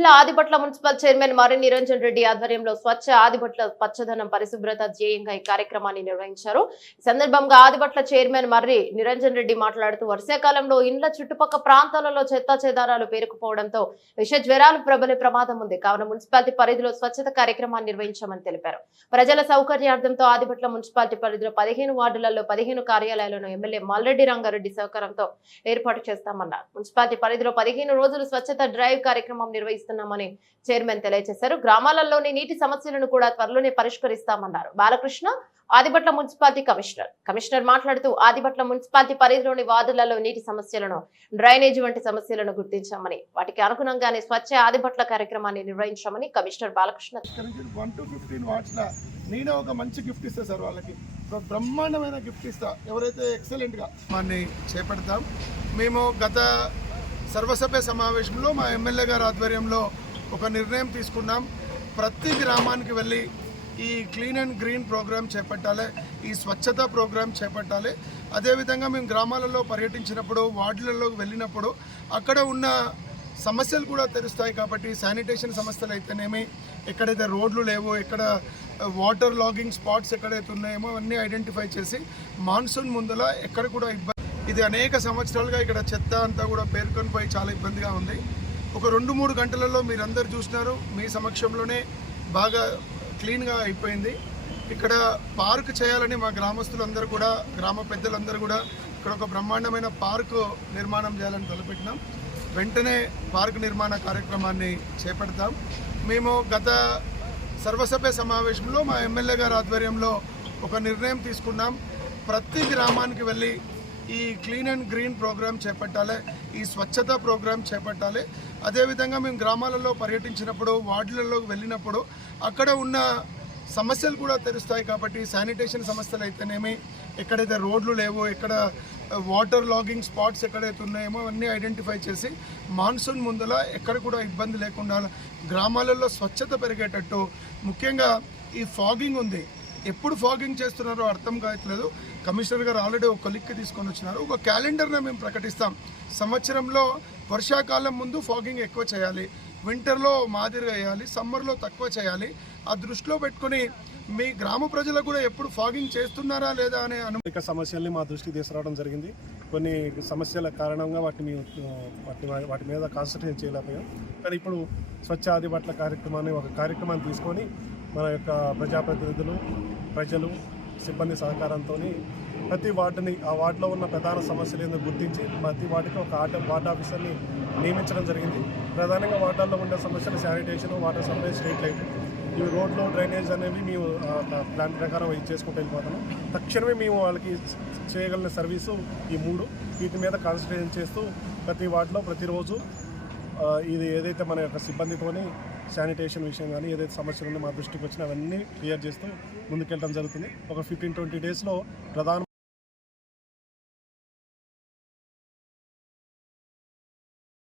జిల్లా Adibatla municipal chairman మర్రి నిరంజన్ రెడ్డి ఆధ్వర్యంలో స్వచ్ఛ ఆదిబట్ల పచ్చదనం పరిశుభ్రత ధ్యేయంగా ఈ కార్యక్రమాన్ని నిర్వహించారు. ఈ సందర్భంగా ఆదిబట్ల చైర్మన్ మర్రి నిరంజన్ రెడ్డి మాట్లాడుతూ వర్షాకాలంలో ఇండ్ల చుట్టుపక్కల ప్రాంతాలలో చెత్తా చెదారాలు పేరుకుపోవడంతో విష జ్వరాలు ప్రబలే ప్రమాదం ఉంది. కావున మున్సిపాలిటీ పరిధిలో స్వచ్ఛత కార్యక్రమాన్ని నిర్వహించామని తెలిపారు. ప్రజల సౌకర్యార్థంతో ఆదిబట్ల మున్సిపాలిటీ పరిధిలో 15 వార్డులలో 15 కార్యాలయాలను ఎమ్మెల్యే మల్రెడ్డి రంగారెడ్డి సహకారంతో ఏర్పాటు చేస్తామన్నారు. మున్సిపాలిటీ పరిధిలో 15 రోజులు స్వచ్ఛత డ్రైవ్ కార్యక్రమం నిర్వహిస్తున్నామని చైర్మన్ తెలియజేశారు. గ్రామాలలోని నీటి సమస్యలను కూడా త్వరలోనే పరిష్కరిస్తామన్నారు. బాలకృష్ణ ఆదిబట్ల మున్సిపాలిటీ కమిషనర్ మాట్లాడుతూ ఆదిబట్ల మున్సిపాలిటీ పరిధిలోని వార్డులలో నీటి సమస్యలను, డ్రైనేజీ వంటి సమస్యలను గుర్తించామని వాటికి అనుగుణంగానే స్వచ్ఛ ఆదిబట్ల కార్యక్రమాన్ని నిర్వహించామని కమిషనర్ బాలకృష్ణ 1 to 15 వాట్స్ల నేను ఒక మంచి గిఫ్ట్ ఇస్తా సార్. వాళ్ళకి బ్రహ్మాండమైన గిఫ్ట్ ఇస్తా. ఎవరైతే ఎక్సలెంట్గా మనని చేపడతాం. మేము గత సర్వసభ్య సమావేశంలో మా ఎమ్మెల్యే గారి ఆధ్వర్యంలో ఒక నిర్ణయం తీసుకున్నాం. ప్రతి గ్రామానికి వెళ్ళి ఈ క్లీన్ అండ్ గ్రీన్ ప్రోగ్రామ్ చేపట్టాలి, ఈ స్వచ్ఛత ప్రోగ్రామ్ చేపట్టాలి. అదేవిధంగా మేము గ్రామాలలో పర్యటించినప్పుడు, వార్డులలో వెళ్ళినప్పుడు అక్కడ ఉన్న సమస్యలు కూడా తెలుస్తాయి. కాబట్టి శానిటేషన్ సమస్యలు అయితేనేమి, ఎక్కడైతే రోడ్లు లేవో, ఎక్కడ వాటర్ లాగింగ్ స్పాట్స్ ఎక్కడైతే ఉన్నాయేమో అవన్నీ ఐడెంటిఫై చేసి మాన్సూన్ ముందల ఎక్కడ కూడా ఇబ్బంది, ఇది అనేక సంవత్సరాలుగా ఇక్కడ చెత్త అంతా కూడా పేర్కొని పోయి చాలా ఇబ్బందిగా ఉంది. ఒక 2-3 గంటలలో మీరందరూ చూసినారు, మీ సమక్షంలోనే బాగా క్లీన్గా అయిపోయింది. ఇక్కడ పార్క్ చేయాలని మా గ్రామస్తులందరూ కూడా, గ్రామ పెద్దలందరూ కూడా ఇక్కడ ఒక బ్రహ్మాండమైన పార్కు నిర్మాణం చేయాలని తలపెట్టినాం. వెంటనే పార్క్ నిర్మాణ కార్యక్రమాన్ని చేపడతాం. మేము గత సర్వసభ్య సమావేశంలో మా ఎమ్మెల్యే గారి ఆధ్వర్యంలో ఒక నిర్ణయం తీసుకున్నాం. ప్రతి గ్రామానికి వెళ్ళి ఈ క్లీన్ అండ్ గ్రీన్ ప్రోగ్రామ్ చేపట్టాలి, ఈ స్వచ్ఛత ప్రోగ్రామ్ చేపట్టాలి. అదేవిధంగా మేము గ్రామాలలో పర్యటించినప్పుడు, వార్డులలో వెళ్ళినప్పుడు అక్కడ ఉన్న సమస్యలు కూడా తెలుస్తాయి. కాబట్టి శానిటేషన్ సమస్యలు అయితేనేమి, ఎక్కడైతే రోడ్లు లేవో, ఎక్కడ వాటర్ లాగింగ్ స్పాట్స్ ఎక్కడైతే ఉన్నాయేమో అవన్నీ ఐడెంటిఫై చేసి మాన్సూన్ ముందల ఎక్కడ కూడా ఇబ్బంది లేకుండా గ్రామాలలో స్వచ్ఛత పెరిగేటట్టు, ముఖ్యంగా ఈ ఫాగింగ్ ఉంది, ఎప్పుడు ఫాగింగ్ చేస్తున్నారో అర్థం కావట్లేదు. కమిషనర్ గారు ఆల్రెడీ ఒక లిక్ తీసుకొని వచ్చినారు. ఒక క్యాలెండర్ని మేము ప్రకటిస్తాం. సంవత్సరంలో వర్షాకాలం ముందు ఫాగింగ్ ఎక్కువ చేయాలి, వింటర్లో మాదిరిగా వేయాలి, సమ్మర్లో తక్కువ చేయాలి. ఆ దృష్టిలో పెట్టుకొని మీ గ్రామ ప్రజలకు కూడా ఎప్పుడు ఫాగింగ్ చేస్తున్నారా లేదా అనే అనేక సమస్యల్ని మా దృష్టికి తీసుకురావడం జరిగింది. కొన్ని సమస్యల కారణంగా వాటి మీద కాన్సన్ట్రేట్ చేయలేకపోయాం. కానీ ఇప్పుడు స్వచ్ఛ ఆదిబట్ల కార్యక్రమాన్ని ఒక కార్యక్రమాన్ని తీసుకొని మన యొక్క ప్రజాప్రతినిధులు, ప్రజలు, సిబ్బంది సహకారంతో ప్రతి వార్డుని, ఆ వార్డులో ఉన్న ప్రధాన సమస్యలు ఏందో గుర్తించి ప్రతి వార్డుకి ఒక వార్డ్ ఆఫీసర్ని నియమించడం జరిగింది. ప్రధానంగా వార్డుల్లో ఉండే సమస్యలు sanitation, water supply, street light, ఇవి రోడ్లు, డ్రైనేజ్ అనేవి మేము ప్లాన్ ప్రకారం ఇది చేసుకుంటూ వెళ్ళిపోతాము. తక్షణమే మేము వాళ్ళకి చేయగలిగిన సర్వీసు ఈ 3, వీటి మీద కాన్సన్ట్రేషన్ చేస్తూ ప్రతి వార్డులో ప్రతిరోజు ఇది ఏదైతే మన యొక్క సిబ్బందితోని శానిటేషన్ విషయం కానీ ఏదైతే సమస్యలు ఉన్నాయో మా దృష్టికి వచ్చినా అవన్నీ క్లియర్ చేస్తూ ముందుకెళ్ళడం జరుగుతుంది. ఒక 15-20 డేస్లో ప్రధాన